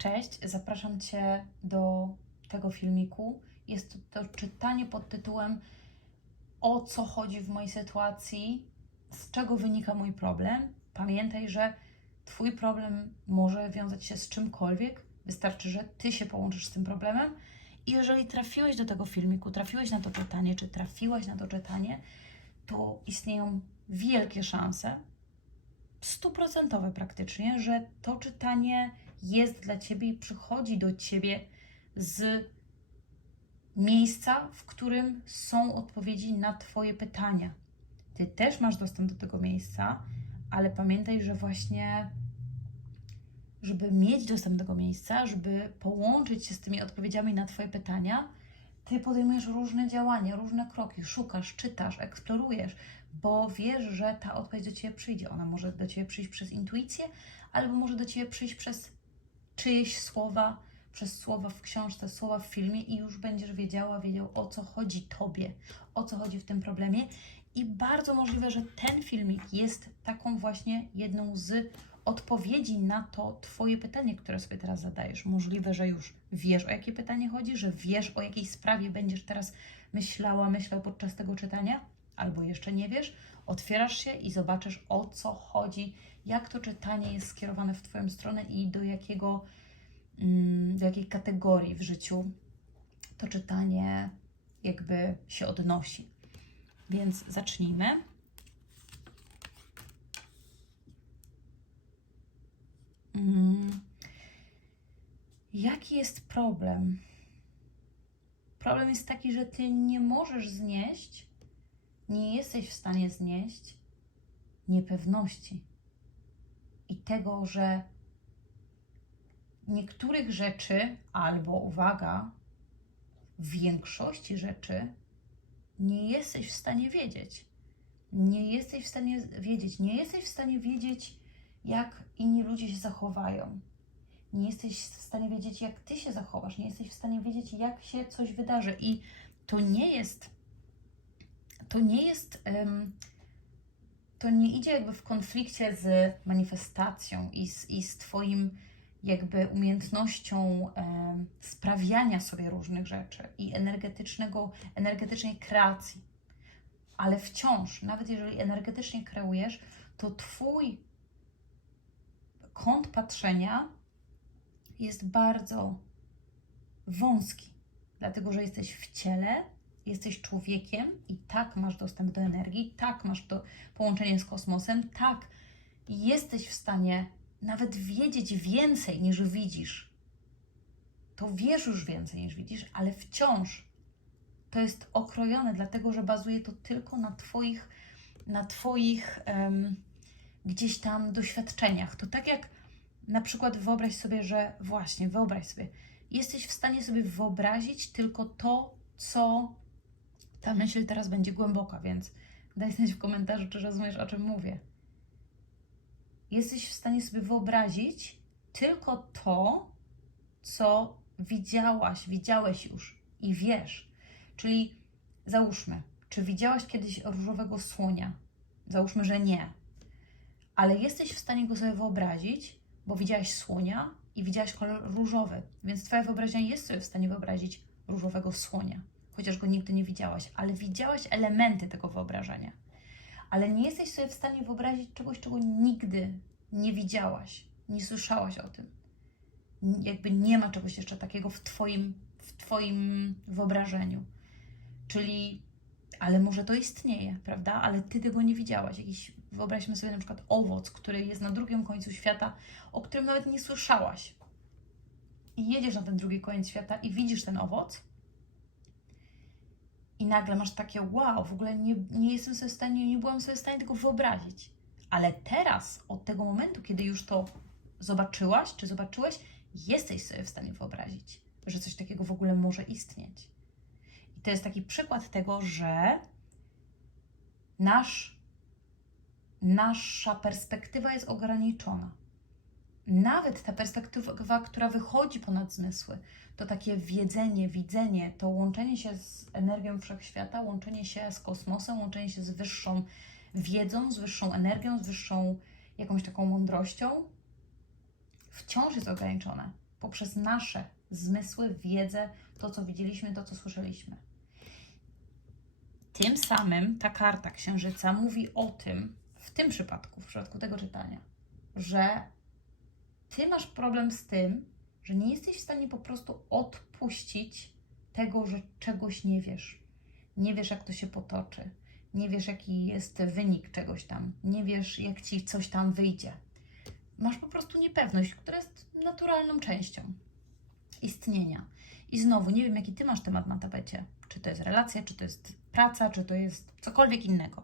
Cześć, zapraszam Cię do tego filmiku. Jest to, czytanie pod tytułem O co chodzi w mojej sytuacji, z czego wynika mój problem. Pamiętaj, że Twój problem może wiązać się z czymkolwiek, wystarczy, że Ty się połączysz z tym problemem. I jeżeli trafiłeś do tego filmiku, trafiłeś na to czytanie, czy trafiłaś na to czytanie, to istnieją wielkie szanse, stuprocentowe praktycznie, że to czytanie jest dla Ciebie i przychodzi do Ciebie z miejsca, w którym są odpowiedzi na Twoje pytania. Ty też masz dostęp do tego miejsca, ale pamiętaj, że właśnie, żeby mieć dostęp do tego miejsca, żeby połączyć się z tymi odpowiedziami na Twoje pytania, Ty podejmujesz różne działania, różne kroki, szukasz, czytasz, eksplorujesz, bo wiesz, że ta odpowiedź do Ciebie przyjdzie. Ona może do Ciebie przyjść przez intuicję, albo może do Ciebie przyjść przez czyjeś słowa, przez słowa w książce, słowa w filmie i już będziesz wiedziała, wiedział o co chodzi Tobie, o co chodzi w tym problemie. I bardzo możliwe, że ten filmik jest taką właśnie jedną z odpowiedzi na to Twoje pytanie, które sobie teraz zadajesz. Możliwe, że już wiesz, o jakie pytanie chodzi, że wiesz, o jakiej sprawie będziesz teraz myślała, myślał podczas tego czytania, albo jeszcze nie wiesz. Otwierasz się i zobaczysz, o co chodzi, jak to czytanie jest skierowane w Twoją stronę i do jakiego, do jakiej kategorii w życiu to czytanie jakby się odnosi. Więc zacznijmy. Mm. Jaki jest problem? Problem jest taki, że ty nie możesz znieść, nie jesteś w stanie znieść niepewności i tego, że niektórych rzeczy, albo uwaga, większości rzeczy nie jesteś w stanie wiedzieć. Nie jesteś w stanie wiedzieć, nie jesteś w stanie wiedzieć, jak inni ludzie się zachowają. Nie jesteś w stanie wiedzieć, jak ty się zachowasz, nie jesteś w stanie wiedzieć, jak się coś wydarzy. I to nie jest, to nie jest, to nie idzie jakby w konflikcie z manifestacją i z, i z Twoim jakby umiejętnością em, sprawiania sobie różnych rzeczy i energetycznego, energetycznej kreacji. Ale wciąż, nawet jeżeli energetycznie kreujesz, to Twój kąt patrzenia jest bardzo wąski, dlatego że jesteś w ciele, jesteś człowiekiem i tak masz dostęp do energii, tak masz to połączenie z kosmosem, tak jesteś w stanie nawet wiedzieć więcej niż widzisz. To wiesz już więcej niż widzisz, ale wciąż to jest okrojone, dlatego że bazuje to tylko na Twoich, na twoich em, gdzieś tam doświadczeniach. To tak jak na przykład wyobraź sobie, że właśnie, wyobraź sobie, jesteś w stanie sobie wyobrazić tylko to, co ta myśl teraz będzie głęboka, więc daj znać w komentarzu, czy rozumiesz, o czym mówię. Jesteś w stanie sobie wyobrazić tylko to, co widziałaś, widziałeś już i wiesz. Czyli załóżmy, czy widziałaś kiedyś różowego słonia? Załóżmy, że nie. Ale jesteś w stanie go sobie wyobrazić, bo widziałaś słonia i widziałaś kolor różowy, więc Twoja wyobraźnia jest sobie w stanie wyobrazić różowego słonia, chociaż go nigdy nie widziałaś, ale widziałaś elementy tego wyobrażenia. Ale nie jesteś sobie w stanie wyobrazić czegoś, czego nigdy nie widziałaś, nie słyszałaś o tym. Jakby nie ma czegoś jeszcze takiego w Twoim, w twoim wyobrażeniu. Czyli, ale może to istnieje, prawda? Ale Ty tego nie widziałaś. Jakiś, wyobraźmy sobie na przykład owoc, który jest na drugim końcu świata, o którym nawet nie słyszałaś. I jedziesz na ten drugi koniec świata i widzisz ten owoc. I nagle masz takie, wow, w ogóle nie, nie jestem sobie w stanie, nie byłam sobie w stanie tego wyobrazić. Ale teraz, od tego momentu, kiedy już to zobaczyłaś, czy zobaczyłeś, jesteś sobie w stanie wyobrazić, że coś takiego w ogóle może istnieć. I to jest taki przykład tego, że nasz, nasza perspektywa jest ograniczona. Nawet ta perspektywa, która wychodzi ponad zmysły, to takie wiedzenie, widzenie, to łączenie się z energią wszechświata, łączenie się z kosmosem, łączenie się z wyższą wiedzą, z wyższą energią, z wyższą jakąś taką mądrością, wciąż jest ograniczone. poprzez nasze zmysły, wiedzę, to co widzieliśmy, to co słyszeliśmy. Tym samym ta karta księżyca mówi o tym, w tym przypadku, w przypadku tego czytania, że ty masz problem z tym, że nie jesteś w stanie po prostu odpuścić tego, że czegoś nie wiesz. Nie wiesz, jak to się potoczy. Nie wiesz, jaki jest wynik czegoś tam. Nie wiesz, jak ci coś tam wyjdzie. Masz po prostu niepewność, która jest naturalną częścią istnienia. I znowu, nie wiem, jaki ty masz temat na tapecie. Czy to jest relacja, czy to jest praca, czy to jest cokolwiek innego.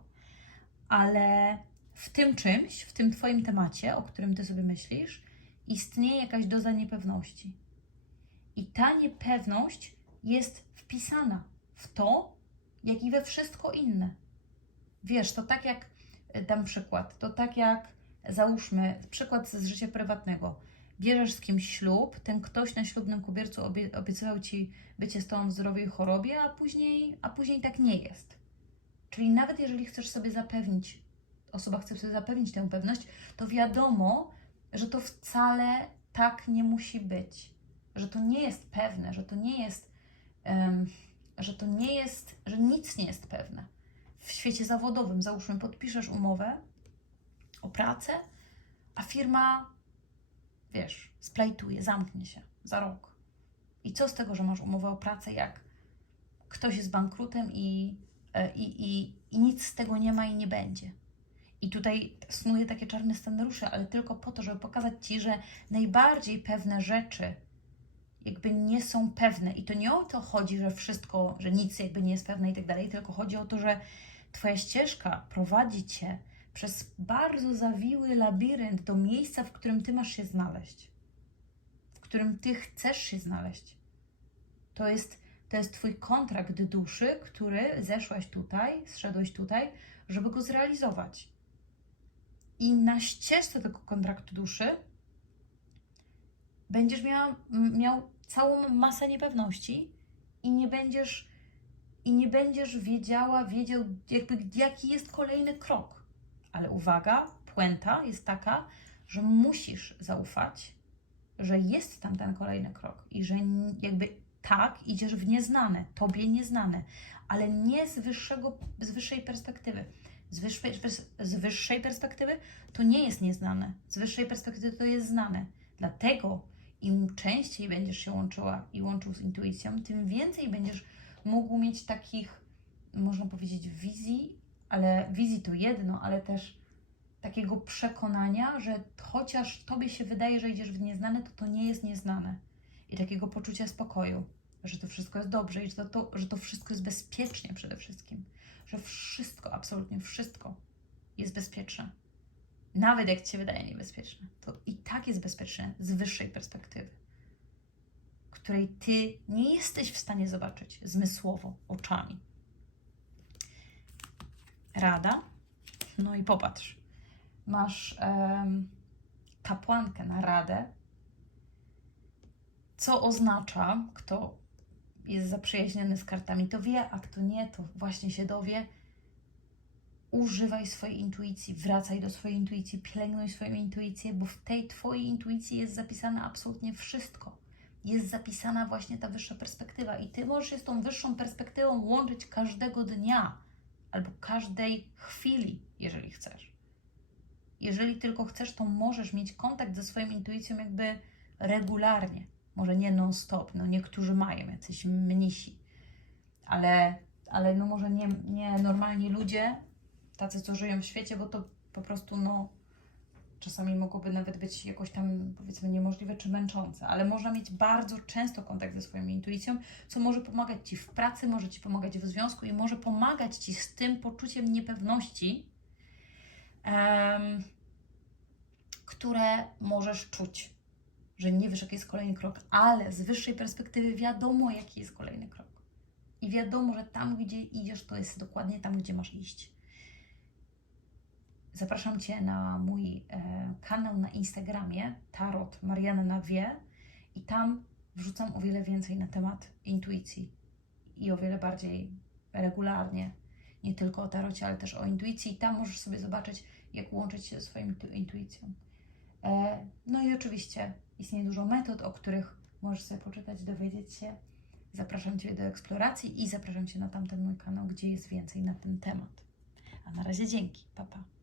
Ale w tym czymś, w tym twoim temacie, o którym ty sobie myślisz, istnieje jakaś doza niepewności. I ta niepewność jest wpisana w to, jak i we wszystko inne. Wiesz, to tak jak, e, dam przykład, to tak jak, załóżmy, przykład z życia prywatnego. Bierzesz z kimś ślub, ten ktoś na ślubnym kobiercu obie, obiecywał ci bycie z tobą w zdrowiu i chorobie, a później, a później tak nie jest. Czyli nawet jeżeli chcesz sobie zapewnić, osoba chce sobie zapewnić tę pewność, to wiadomo, że to wcale tak nie musi być. Że to nie jest pewne, że to nie jest, em, że to nie jest, że nic nie jest pewne. W świecie zawodowym, załóżmy, podpiszesz umowę o pracę, a firma, wiesz, splajtuje, zamknie się za rok. I co z tego, że masz umowę o pracę, jak ktoś jest bankrutem i, e, i, i, i nic z tego nie ma i nie będzie. I tutaj snuję takie czarne scenariusze, ale tylko po to, żeby pokazać Ci, że najbardziej pewne rzeczy jakby nie są pewne. I to nie o to chodzi, że wszystko, że nic jakby nie jest pewne i tak dalej, tylko chodzi o to, że Twoja ścieżka prowadzi Cię przez bardzo zawiły labirynt do miejsca, w którym Ty masz się znaleźć. W którym Ty chcesz się znaleźć. To jest, to jest Twój kontrakt duszy, który zeszłaś tutaj, zszedłeś tutaj, żeby go zrealizować. I na ścieżce tego kontraktu duszy będziesz miała, miał całą masę niepewności i nie będziesz i nie będziesz wiedziała, wiedział jakby jaki jest kolejny krok. Ale uwaga, puenta jest taka, że musisz zaufać, że jest tam ten kolejny krok i że jakby tak idziesz w nieznane, tobie nieznane, ale nie z, wyższego, z wyższej perspektywy. Z wyższej, z wyższej perspektywy to nie jest nieznane. Z wyższej perspektywy to jest znane. Dlatego im częściej będziesz się łączyła i łączył z intuicją, tym więcej będziesz mógł mieć takich, można powiedzieć, wizji, ale wizji to jedno, ale też takiego przekonania, że chociaż tobie się wydaje, że idziesz w nieznane, to to nie jest nieznane. I takiego poczucia spokoju, że to wszystko jest dobrze i że to, to, że to wszystko jest bezpiecznie przede wszystkim. Że wszystko, absolutnie wszystko jest bezpieczne. Nawet jak ci się wydaje niebezpieczne, to i tak jest bezpieczne z wyższej perspektywy, której ty nie jesteś w stanie zobaczyć zmysłowo, oczami. Rada. No i popatrz. Masz em, kapłankę na radę, co oznacza, kto jest zaprzyjaźniony z kartami, to wie, a kto nie, to właśnie się dowie. Używaj swojej intuicji, wracaj do swojej intuicji, pielęgnuj swoją intuicję, bo w tej Twojej intuicji jest zapisane absolutnie wszystko. Jest zapisana właśnie ta wyższa perspektywa, i Ty możesz się z tą wyższą perspektywą łączyć każdego dnia albo każdej chwili, jeżeli chcesz. Jeżeli tylko chcesz, to możesz mieć kontakt ze swoją intuicją jakby regularnie. Może nie non-stop, no niektórzy mają, jacyś mnisi, ale, ale no może nie, nie normalni ludzie, tacy, co żyją w świecie, bo to po prostu no czasami mogłoby nawet być jakoś tam powiedzmy niemożliwe czy męczące, ale można mieć bardzo często kontakt ze swoją intuicją, co może pomagać Ci w pracy, może Ci pomagać w związku i może pomagać Ci z tym poczuciem niepewności, em, które możesz czuć, że nie wiesz, jaki jest kolejny krok, ale z wyższej perspektywy wiadomo, jaki jest kolejny krok. I wiadomo, że tam, gdzie idziesz, to jest dokładnie tam, gdzie masz iść. Zapraszam Cię na mój e, kanał na Instagramie Tarot Marianna Wie i tam wrzucam o wiele więcej na temat intuicji i o wiele bardziej regularnie. Nie tylko o tarocie, ale też o intuicji. I tam możesz sobie zobaczyć, jak łączyć się ze swoją intu- intuicją. E, no i oczywiście Istnieje dużo metod, o których możesz sobie poczytać, dowiedzieć się. Zapraszam Cię do eksploracji i zapraszam Cię na tamten mój kanał, gdzie jest więcej na ten temat. A na razie dzięki. Pa, pa.